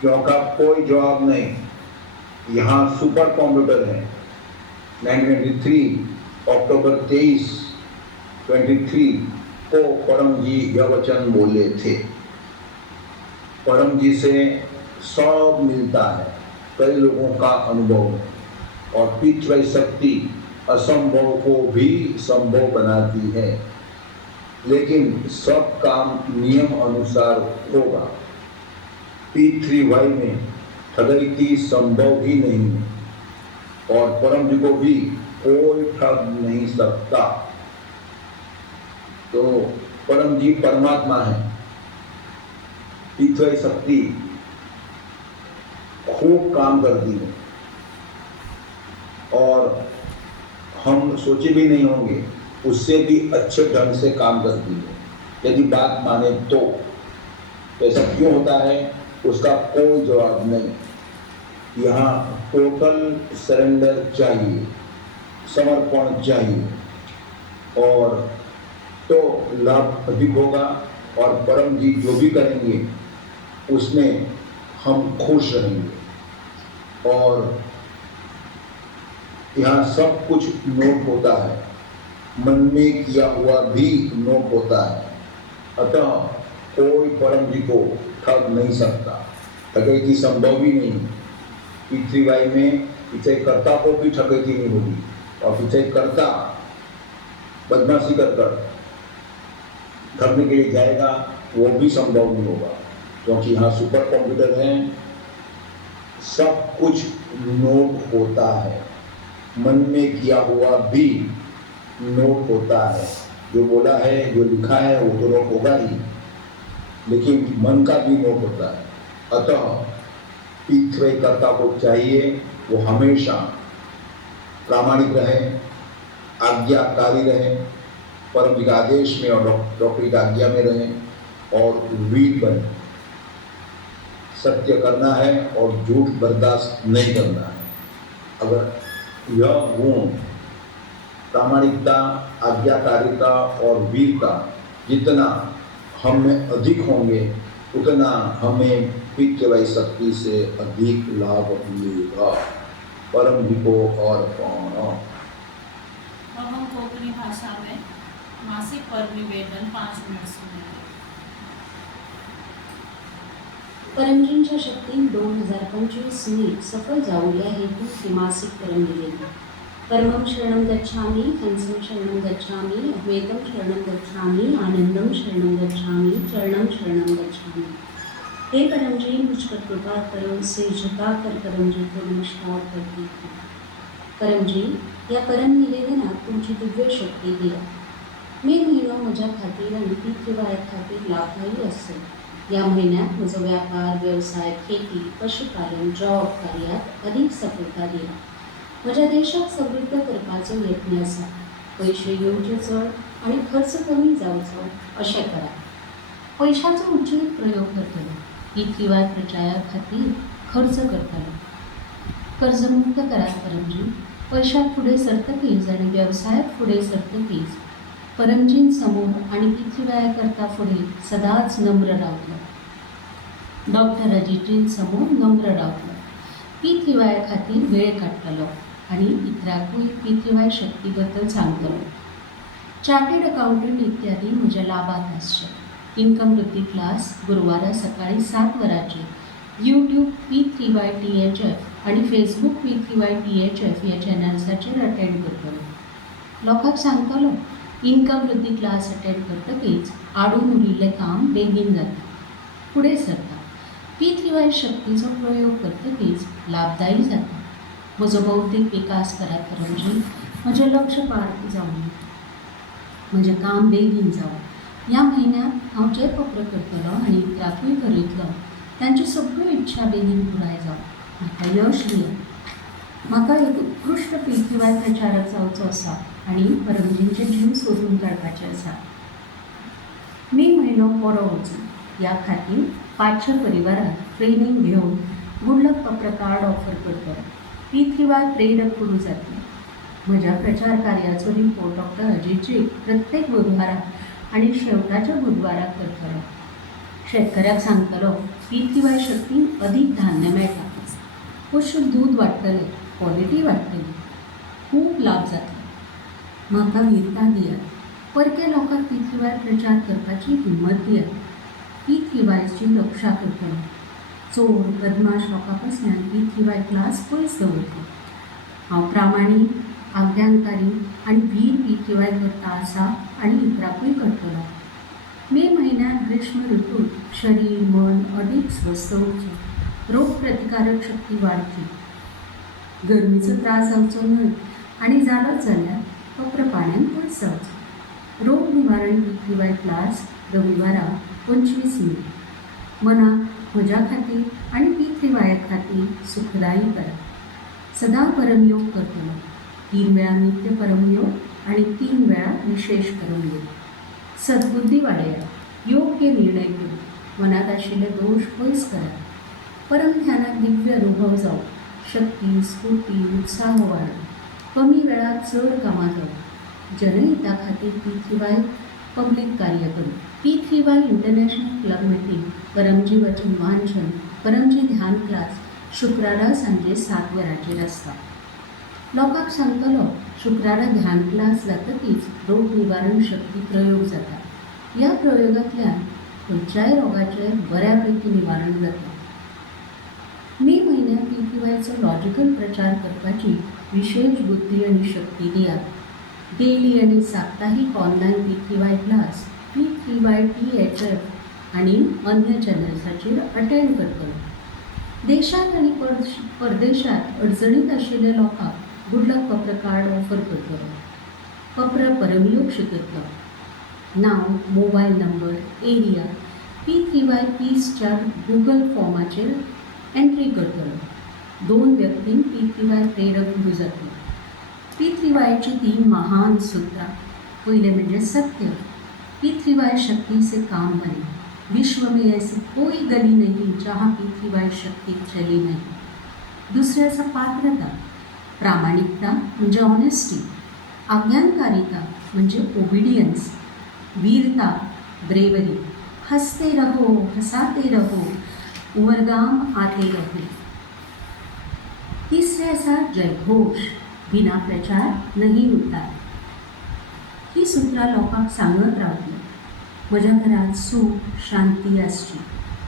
क्योंकि कोई जवाब नहीं। यहाँ सुपर कंप्यूटर है। 1993 अक्टूबर 23 को परम जी यह वचन बोले थे। परम जी से सब मिलता है, कई लोगों का अनुभव है। और पितृ शक्ति असंभव को भी संभव बनाती है, लेकिन सब काम नियम अनुसार होगा। P3Y में ठगैती संभव ही नहीं है और परम जी को भी कोई ठग नहीं सकता। तो परम जी परमात्मा है, पितृ शक्ति खूब काम करती है और हम सोचे भी नहीं होंगे, उससे भी अच्छे ढंग से काम करती है यदि बात माने तो। ऐसा क्यों होता है उसका कोई जवाब नहीं। यहाँ टोटल सरेंडर चाहिए, समर्पण चाहिए और तो लाभ अधिक होगा। और परम जी जो भी करेंगे उसमें हम खुश रहेंगे। और यहाँ सब कुछ नोट होता है, मन में किया हुआ भी नोट होता है। अतः कोई परम जी को ठग नहीं सकता, ठगैती संभव ही नहीं। P3Y में पिछले कर्ता को भी ठगैती नहीं होगी और पिछले कर्ता बदमाशी कर ठगने के लिए जाएगा वो भी संभव नहीं होगा, क्योंकि यहाँ सुपर कंप्यूटर है, सब कुछ नोट होता है। मन में किया हुआ भी नोट होता है, जो बोला है जो लिखा है वो तो नोट होगा ही, लेकिन मन का भी नोट होता है। अतः P3 कर्ता को चाहिए वो हमेशा प्रामाणिक रहे, आज्ञाकारी रहे, परम जी का आदेश में और डॉक्टरी का आज्ञा में रहे और वीर बने। सत्य करना है और झूठ बर्दाश्त नहीं करना है। अगर यह गुण प्रामाणिकता, आज्ञाकारिता और वीरता जितना हम में अधिक होंगे उतना हमें पितृ शक्ति से अधिक लाभ मिलेगा। परम जी को और कौन। अब हम कोंकणी भाषा में मासिक पर निवेदन 5 मिनिट सुनेंगे। परमजींच्या शक्तीन 2025 सफल जाऊ या हेतूचे मासिक परम निवेदन। परमं शरणं गच्छामि, हंसं शरणं गच्छामि, अद्वैतं शरणं गच्छामि, आनंदं शरणं गच्छामि, चरणं शरणं गच्छामि। हे परमजी मुझ पर कृपा करो, से झुका कर परमजी को नमस्कार करती हूँ. परमजी, या परम निवेदनात तुमची दिव्य शक्ती द्या. मे महिनो म्हज्या खातीर आनी पितृवाया खातीर लाभदायी आसो. या महिन्यात म्हजो व्यापार, व्यवसाय, खेती, पशुपालन, जॉब कार्यात अधिक सफलता दिया. म्हज्या देशाक समृद्ध करपाचो यत्न आसा. पयशे येवचे चड आनी खर्च कमी जावचो अशें करा. पयशाचो उचित प्रयोग करतलो. पितृवाय प्रचारा खातीर खर्च करतलो. कर्जमुक्त करात परमजी. पयशात फुडें सरतकीच आनी वेवसायात फुडें सरतकीच परमजीं समोर आनी पितृवाया करता फुडें सदांच नम्र रावतलो. डॉक्टर अजिजीं समोर नम्र रावतलो. पितृवाया खातीर वेळ काडटलो आनी इतरांकूय पितृवाय शक्ती बद्दल सांगतलो. चार्टर्ड अकाउंटंट इत्यादी म्हज्या लाभात आसचे. इन्कम वृत्ती क्लास गुरुवारा सकाळी 7 वरांचेर यूट्यूब P3YTHF आनी फेसबूक P3YTHF ह्या चॅनल्साचेर अटेंड करतलो. लोकांक सांगतलो इन्कम वृत्ती क्लास अटेंड करतकीच आडून उरिल्लें काम बेगीन जाता, फुडें सरता. P3Y शक्तीचो प्रयोग करतकीच लाभदायी जाता. म्हजो भौतीक विकास करात परमजी. म्हजें लक्ष पार जावं, म्हजें काम बेगीन जावं. ह्या म्हयन्यांत हांव जे पत्र करतलो आनी इतरांकूय करीतलो तांच्यो सगळ्यो इच्छा बेगीन पुराय जावं. म्हाका यश दिया. म्हाका एक उत्कृश्ट पितृवाय प्रचारक जावचो आसा आनी परमजींचे जीव सोदून काडपाचे आसा. मे म्हयनो बरो वचूं ह्या खातीर 500 परिवाराक ट्रेनिंग घेवन गुडलक पत्रकार्ड ऑफर करतलो. P3Y प्रेरक गुरू जातलो. म्हज्या प्रचार कार्याचो रिपोर्ट डॉक्टर अजितजीक प्रत्येक बुधवाराक आनी शेवटाच्या बुधवाराक करतलो. शेतकऱ्याक सांगतलो P3Y शक्तीन अदीक धान्य मेळटा. पशू दूद वाडटलें, क्वॉलिटी वाडटली, खूब लाभ जातलो. म्हाका वीरता दियात. परके लोकांक P3Y प्रचार करपाची हिम्मत दियात. P3Yची रक्षा करतलो. चोर बदमाश लोकां कडल्यान P3Y क्लास पयस दवरतलो. हांव प्रामाणीक, आज्ञाकारी आनी वीर P3Y करता आसा आनी इतरांकूय करतलो. मे म्हयन्यांत ग्रीष्म ऋतूंत शरीर मन अदीक स्वस्थ उरचें, रोग प्रतिकारक शक्ती वाडची, गरमीचो त्रास जावचो न्हय आनी जालोच जाल्यार कप्र पाण्यान पयस जावचो. रोग निवारण P3Y क्लास रविवारा 25 मे. मनाक म्हज्या खातीर आनी P3Y खातीर सुखदायी करा. सदां परमयोग करतलो. 3 वेळा नित्य परमयोग आनी 3 वेळा विशेष परमयोग. सद्बुद्धी वाडया. योग्य निर्णय घेवं. मनात आशिल्ले दोष पयस करात. परम ध्यानात दिव्य अनुभव जावं. शक्ती, स्फूर्ती, उत्साह वाडो. कमी वेळात चड कामां जावं. जनहिता खातीर P3Y पब्लीक कार्यक्रम. P3Y इंटरनॅशनल क्लब मिटींग, परमजी वचन वांचन, परमजी ध्यान क्लास शुक्रारा सांजे 7 वरांचेर आसता. लोकांक सांगतलो शुक्रारा ध्यान क्लास जातकीच रोग निवारण शक्ती प्रयोग जाता. ह्या प्रयोगांतल्यान खंयच्याय रोगाचें बऱ्यापैकी निवारण जाता. मे म्हयन्यात P3Yचो लॉजिकल प्रचार करपाची विशेष बुद्धी आनी शक्ती दियात. डेली आनी साप्ताहीक ऑनलायन P3Y क्लास P3YTHF आनी अन्य चॅनल्साचेर अटेंड करतलो. देशांत आनी परदेशांत अडचणीत आशिल्ल्या लोकांक गुडलक पत्रकार्ड ऑफर करतलो. पत्र परमयोग शिकयतलो. नांव, मोबायल नंबर, एरिया P3Y पीसच्या गुगल फॉर्माचेर एंट्री करतलो. 2 व्यक्तींक P3Y प्रेरक गुरू जातलो. P3Yची 3 महान सूत्रां. पयलें म्हणजे सत्य. P3Y शक्ति से काम बने. विश्व में ऐसी कोई गली नहीं जहाँ P3Y शक्ति चली नहीं. दुसरें आसा पात्रता. प्रामाणिकता म्हणजे ऑनेस्टी. आज्ञाकारिता म्हणजे ओबिडियन्स. वीरता, ब्रेवरी. हंसते रहो, हंसाते रहो, उमरगाम आते रहो. तिसरे आसा जयघोष. बिना प्रचार नहीं होता. ही सुत्रां लोकांक सांगत रावतली. म्हज्या घरांत सूख, शांती आसची.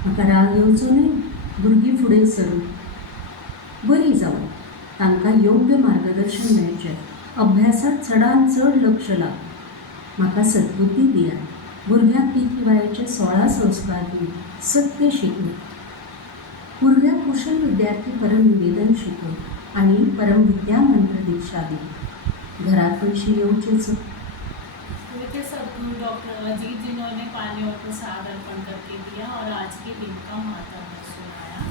म्हाका राग येवचो न्हय. भुरगीं फुडें सरूं, बरीं जावं. तांकां योग्य मार्गदर्शन मेळचें. अभ्यासात चडांत चड लक्ष लाव. म्हाका सद्बुद्धी दियात. भुरग्यांक P3Yचे 16 संस्कार दिवन सत्य शिकवून कुशल विद्यार्थी परमनिवेदन शिको आणि परमविद्या मंत्र दीक्षा दे घरात पैसे येऊचेच. वे सदगुरु डॉक्टर अजीत जिन्होंने पानी और प्रसाद अर्पण करके दिया और आज के दिन का माता सुनाया।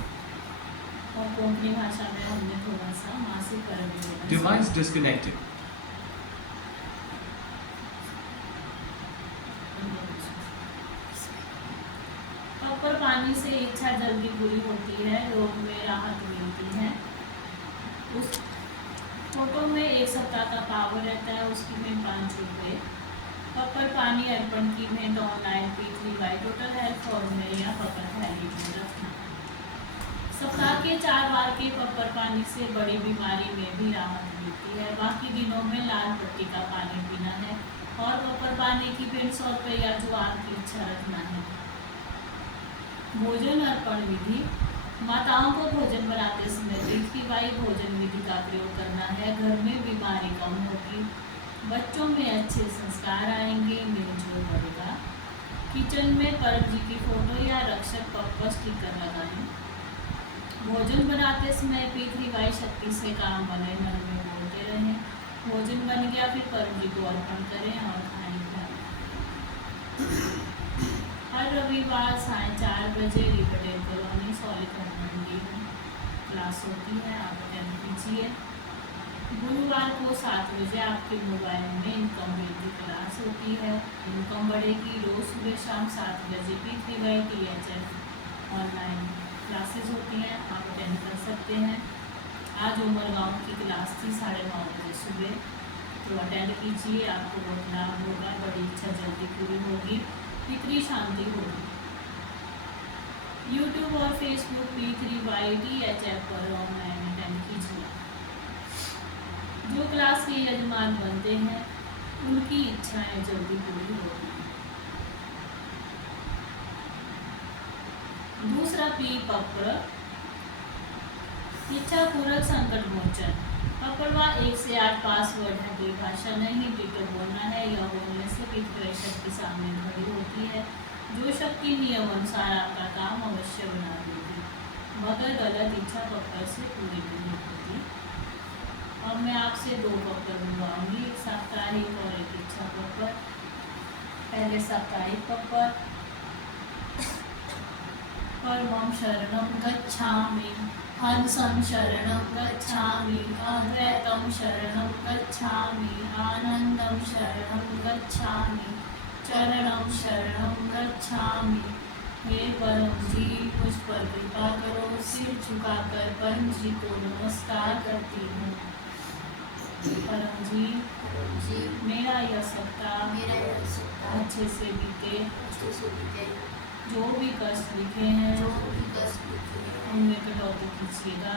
और कोंकणी भाषा में हमने थोड़ा सा मासिक परम Device disconnected. पर पानी से इच्छा जल्दी पूरी होती है, रोग में राहत मिलती है। उस फोटो में 1 सप्ताह का पावर रहता है, उसकी में 5 रुपये। पप्पर पानी अर्पण की भेंट online P3Y total health for में या पप्पर थैली में रखना। सप्ताह के 4 बार के पप्पर पानी से बड़ी बीमारी में भी राहत मिलती है। बाकी दिनों में लाल पट्टी का पानी पीना है और पप्पर पानी की भेंट 100 रुपये या ज्वार की इच्छा रखना है। भोजन अर्पण विधि। माताओं को भोजन बनाते समय P3Y भोजन विधि का प्रयोग करना है। घर में बीमारी कम होगी, बच्चों में अच्छे संस्कार आएंगे, मेलजोल बढ़ेगा। किचन में परम जी की फोटो या रक्षक पप्पर स्टिकर लगाएं। भोजन बनाते समय P3Y शक्ति से काम बने, मन में बोलते रहें। भोजन बन गया फिर परम जी को अर्पण करें और खाएं। हर रविवार साढ़े 4 बजे रिपटेल कॉलोनी सॉलिकन मंडी में क्लास होती है, आप अटेंड कीजिए। गुरुवार को 7 बजे आपके मोबाइल में इनकम वृद्धि क्लास होती है, इनकम बढ़ेगी। रोज सुबह शाम 7 बजे P3Y THF ऑनलाइन क्लासेस होती हैं, आप अटेंड कर सकते हैं। आज उमरगांव की क्लास थी 9:30 बजे सुबह, तो अटेंड कीजिए, आपको बहुत लाभ होगा, बड़ी इच्छा जल्दी पूरी होगी, पितृ शांति होगी। यूट्यूब और फेसबुक P3Y THF पर ऑनलाइन अटेंड कीजिए। जो क्लास के यजमान बनते हैं उनकी इच्छाएं जल्दी पूरी होगी। दूसरा P पप्पर इच्छा पूरक संकट मोचन। पप्परवा 1 से 8 पासवर्ड है, कोई भाषा नहीं, टिकट बोलना है। यह बोलने से P3Y शक्ति सामने खड़ी होती है, जो शक्ति नियम अनुसार आपका काम अवश्य बना देगी, मगर गलत इच्छा पप्पर से पूरी नहीं होती। अब मैं आपसे 2 पप्पर मंगवाऊंगी, एक साप्ताहिक और एक इच्छा पप्पर। पहले साप्ताहिक पप्पर। परमं शरणं गच्छामि, हंसं शरणं गच्छामि, अद्वैतं शरणं गच्छामि, आनंदं शरणं गच्छामि, चरणं शरणं गच्छामि। हे परम जी, मुझ पर कृपा करो, सिर झुकाकर परम जी को नमस्कार करती हूँ। परम जी, मेरा यह सप्ताह अच्छे से बीते, जो भी कष्ट लिखे हैं उनमें कटौती कीजिएगा।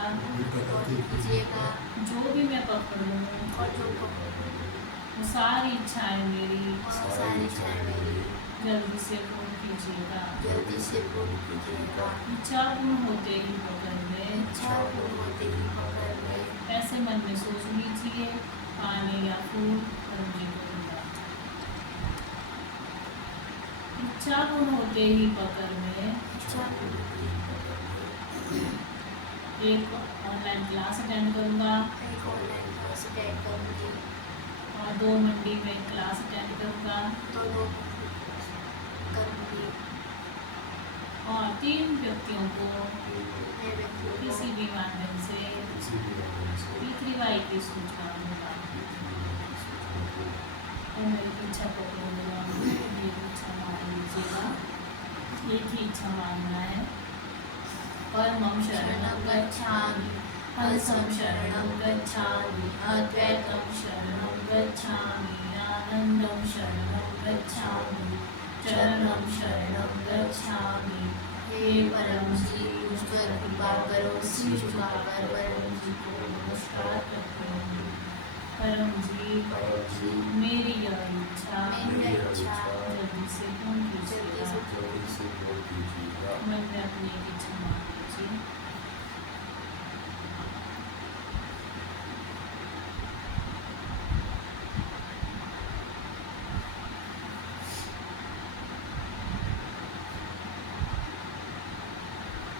जो भी मैं पकड़ लूँ वो सारी इच्छाएं मेरी जल्दी से पूर्ण कीजिएगा। इच्छा पूर्ण होते ही पकड़ ले। ऐसे मन में सोच लीजिए, पानी या फूल परम जी को दूंगा। इच्छा पूर्ण होते ही पकड़ में एक ऑनलाइन क्लास अटेंड करूँगा और 2 मंडी में क्लास अटेंड करूँगा और 3 व्यक्तियों को किसी भी माध्यम से P3Y की सूचना दूंगा। और मेरी इच्छा को बोलूँगा, मेरी इच्छा मान लीजिएगा, एक ही इच्छा मांगना है। परमं शरणं गच्छामि, हंसं शरणं गच्छामि, अद्वैतं शरणं गच्छामि, आनंदं शरणं गच्छामि, चरणं शरणं गच्छामि। हे परम जी, मुझ पर कृपा करो, सिर झुकाकर परम जी को नमस्कार करती हूँ। परम जी, मेरी यह इच्छा जल्दी से पूर्ण कीजिएगा। मन में अपनी एक इच्छा मान लीजिए।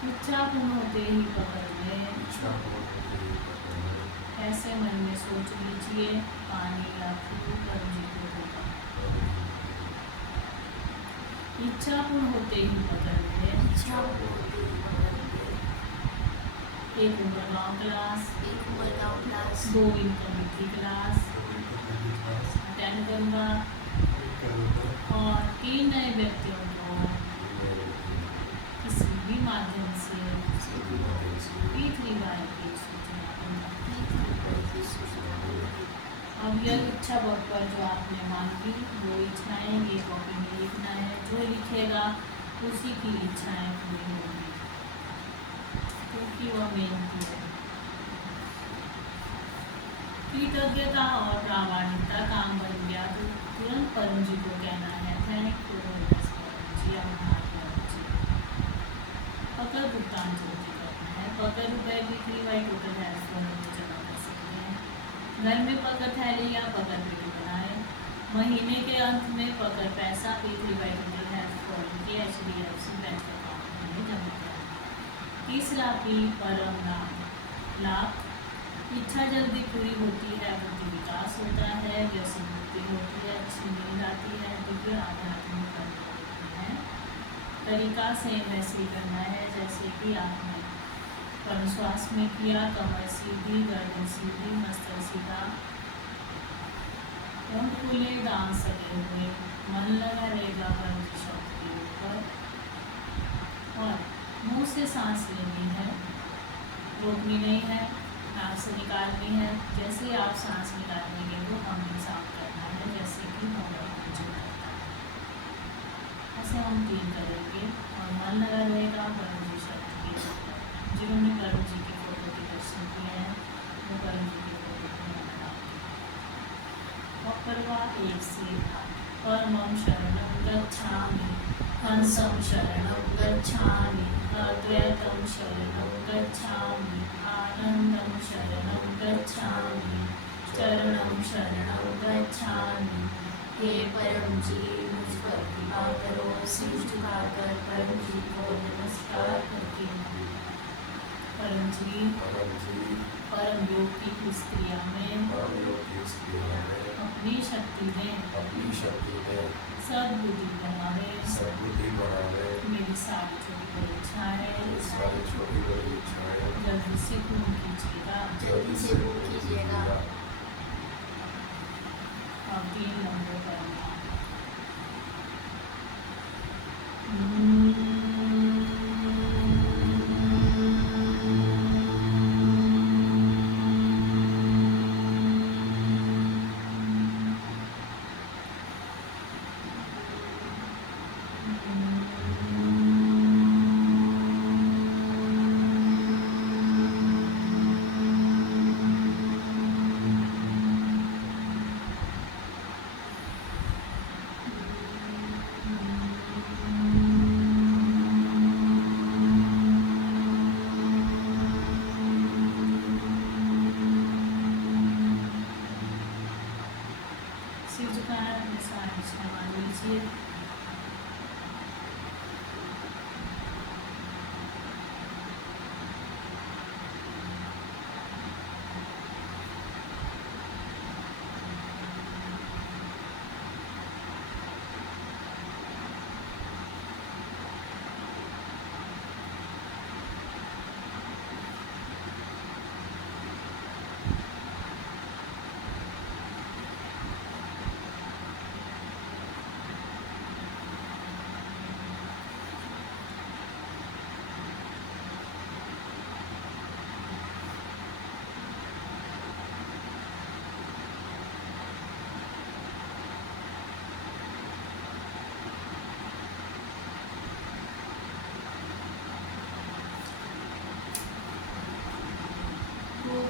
इच्छा पूर्ण होते ही पकड़ सोच लीजिए, पानी या फूल परम जी को होगा। इच्छा पूर्ण होते ही पकड़ ले, एक उमरगांव क्लास, 2 इनकमिटी क्लास अटेंड करूँगा और 3 नए व्यक्तियों को किसी भी माध्यम से P3Y की सूचना दूंगा। अब यह इच्छा बोर्ड पर जो आपने मांगी वो इच्छाएं ये कॉपी में लिखना है, जो लिखेगा उसी की इच्छाएं पूरी होंगी, क्योंकि वह मेहनती है। कृतज्ञता और प्रामाणिकता काम बन गया तो तुरंत परम जी को कहना है थैंक यू परम जी, आभार परम जी। पकड़ भुगतान जल्दी करना है। पकड़ रुपए P3Y टोटल हेल्थ फंड में जमा कर सकते हैं। घर में पकड़ थैली या पकड़ पेटी बनाए। महीने के अंत में पकड़ पैसा P3Y टोटल हेल्थ फंड के HDFC बैंक अकाउंट में जमा करें। तीसरा P परम लाभ। इच्छा जल्दी पूरी होती है, बुद्धि विकास होता है, व्यसन मुक्ति होती है, अच्छी नींद आती है, दिव्य आध्यात्मिक कर्म होते हैं। तरीका से वैसे ही करना है जैसे कि आपने पर श्वास में किया। कमर सीधी, गर्दन सीधी, मस्तक सीधा, होंठ खुले, दांत सजे हुए, मन लगा रहेगा परम जी शब्द के ऊपर और मुंह से सांस लेनी है, रोकनी नहीं है, नाक से निकालनी है। जैसे ही आप सांस निकालेंगे तो हमें साफ करना है, जैसे कि मोबाइल जो करता है। ऐसे हम 3 करेंगे और मन लगा रहेगा परम जी शब्द के ऊपर। जिन्होंने परम जी की फोटो के दर्शन किए हैं वो परम जी की फोटो को मन लगाएंगे। और परवा 1 से 8 परमं शरणं गच्छामि, हंसं शरणं गच्छामि, अद्वैतं शरणं गच्छामि, आनंदं शरणं गच्छामि, चरणं शरणं गच्छामि। हे परम जी मुझ पर कृपा करो। सिर झुकाकर परम जी को नमस्कार करती हूँ। परम जी परम योग की इस क्रिया में अपनी शक्ति दें, सद्बुद्धि बढ़ावे, मेरी सारी छोटी बड़ी इच्छाएं जल्दी से पूर्ण कीजिएगा। अब 3 नंबर करना। सिर झुकाना, अपने सारी इच्छा मान लीजिए।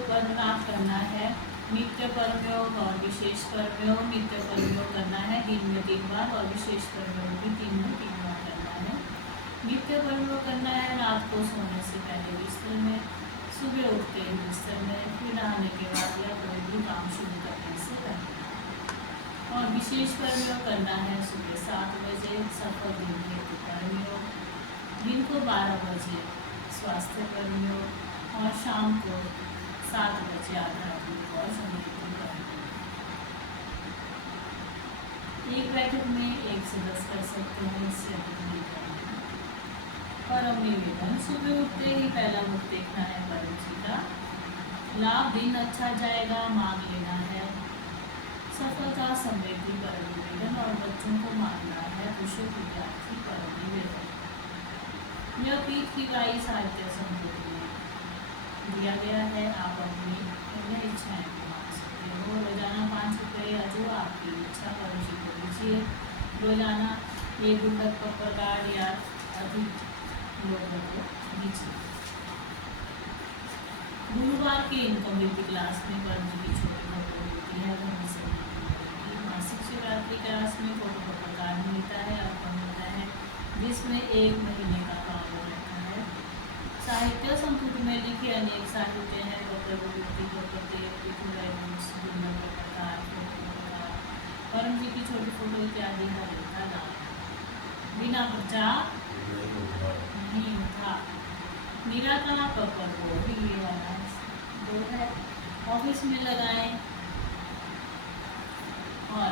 बदलाव करना है। नित्य कर्मयोग और विशेष कर्मयोग। नित्य कर्मयोग करना है दिन में 3 बार और विशेष कर्मयोग भी 3 में 3 बार करना है। नित्य कर्मयोग करना है रात को सोने से पहले बिस्तर में, सुबह उठते ही बिस्तर में, फिर नहाने के बाद या कोई भी काम शुरू करने से पहले। और विशेष कर्मयोग करना है सुबह 7 बजे सफल दिन हेतु कर्मयोग, दिन को 12 बजे स्वास्थ्य कर्मयोग और शाम को 7 बजे आध्यात्मिक और समृद्धि करेंगे। एक बैठक में 1 से 10 कर सकते हैं, इससे अधिक नहीं करेंगे। परम निवेदन, सुबह उठते ही पहला मुख देखना है परम जी का। लाभ दिन अच्छा जाएगा, मांग लेना है सफलता समृद्धि परम निवेदन, और बच्चों को मानना है कुशल विद्यार्थी परम निवेदन। यह पीठ की गाई साहित्य संपुट में दिया गया है, आप अपनी अन्य इच्छाएं को मांग सकते हो। रोजाना 5 रुपये या जो आपकी इच्छा परम जी को दीजिए। रोजाना 1 गुल्लक पप्पर कार्ड या अधिक लोगों को दीजिए। गुरुवार की इनकम वृद्धि क्लास में परम जी की छोटी फोटो होती है, वहीं से मासिक शिवरात्रि क्लास में फोटो पप्पर कार्ड मिलता है, अर्पण होता है, जिसमें 1 महीने का काम रहता है। साहित्य संपुट में लिखे अनेक साहित्य हैं, परम जी की छोटी फोटो इत्यादि हर एक का दान बिना प्रचार नहीं होता। निराकरण पप्पर को भी ये वाला दो है, ऑफिस में लगाएं। और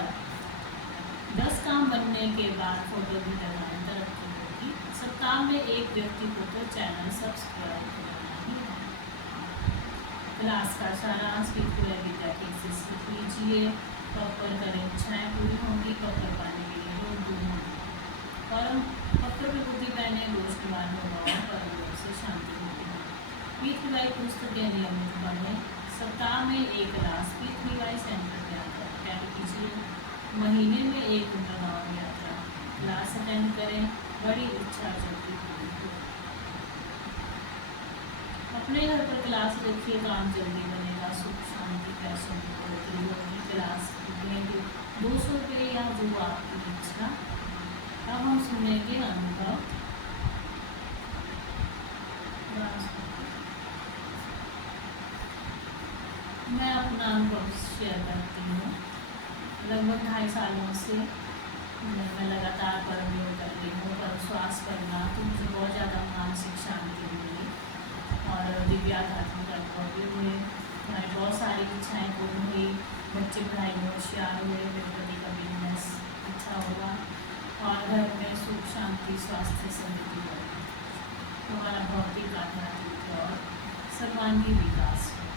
10 काम बनने के बाद फोटो भी लगाएं, तरक्की होगी। सप्ताह में 1 व्यक्ति को तो चैनल सब्सक्राइब करना ही है। क्लास का सारांश विद्यार्थी से सीख लीजिए। पप्पर करें, इच्छाएं पूरी होंगी, पप्पर पाने के लिए रोग दूर होंगे। परम पप्पर में बुद्धि पहने, दोष निवारण होगा और परम लोग से शांति होगी। पीठवाई पुस्तकें नियमित पढ़ें। सप्ताह में 1 क्लास पीठवाई सेंटर क्या कीजिए। महीने में 1 गाँव यात्रा क्लास अटेंड करें, बड़ी इच्छा शक्ति पूरी हो। अपने घर पर क्लास रखिए, काम जल्दी बनेगा, सुख शांति पैसों की बढ़ोतरी होगी। क्लास लेंगे 200 रुपये या जो आपकी इच्छा। अब हम सुनेंगे अनुभव। मैं अपना अनुभव शेयर करती हूँ। लगभग 2.5 सालों से मैं लगातार परम योग कर रही हूँ। परम श्वास करना तो मुझे बहुत ज़्यादा मानसिक शांति मिली और दिव्याध्यात्मिक अनुभव भी हुए। हमारी बहुत सारी इच्छाएं पूर्ण हुई, बच्चे पढ़ाई में होशियार हुए, मेरे पति का बिजनेस अच्छा हुआ और घर में सुख शांति स्वास्थ्य समृद्धि बढ़ी। हमारा भौतिक आध्यात्मिक और सर्वांगीण विकास हुआ।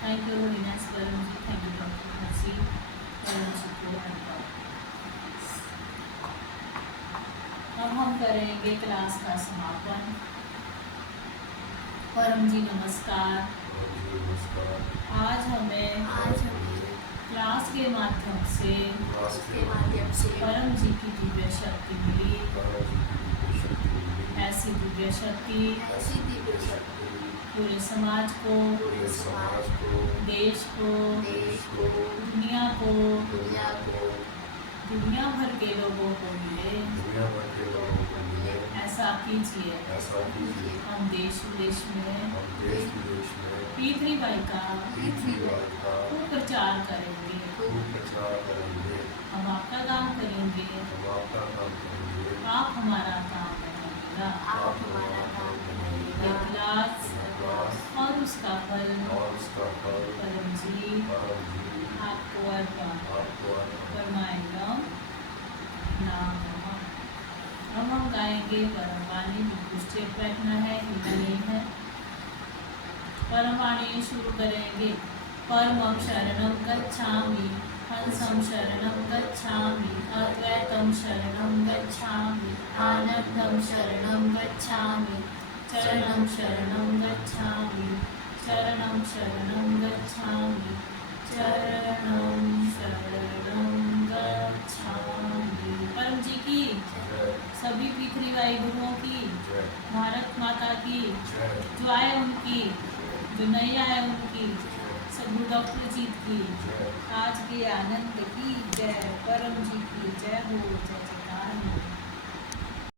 थैंक यू विनेश परम जी, थैंक यू डॉक्टर हर्षी परम जी को अनुभव। अब हम करेंगे क्लास का समापन। परम जी नमस्कार। आज हमें क्लास के माध्यम से परम जी की दिव्य शक्ति मिली। ऐसी दिव्य शक्ति पूरे समाज को, देश को, दुनिया को, दुनिया भर के लोगों को मिले। ऐसा कीजिए। हम देश विदेश में पीठवाई का खूब प्रचार करेंगे। हम आपका काम करेंगे, आप हमारा काम बनाइएगा। क्लास और उसका फल परम जी आपको अर्पण फरमाएगा। नाम अब हम गाएंगे परम वाणी। बिल्कुल स्ट्रेट बैठना है, हिलना नहीं है। परम वाणी शुरू करेंगे। परमं शरणं गच्छामि, हंसं शरणं गच्छामि, अद्वैतं शरणं गच्छामि, आनंदं शरणं गच्छामि, चरणं शरणं गच्छामि, चरणं शरणं गच्छामि, चरणं शरणं गच्छामि। परम जी की, सभी पीठवाई गुरुओं की, भारत माता की, जो आए उनकी, जो नहीं आए उनकी, सभी डॉक्टर जी की, आज के आनंद की जय, परम जी की जय हो, जय जयकार हो।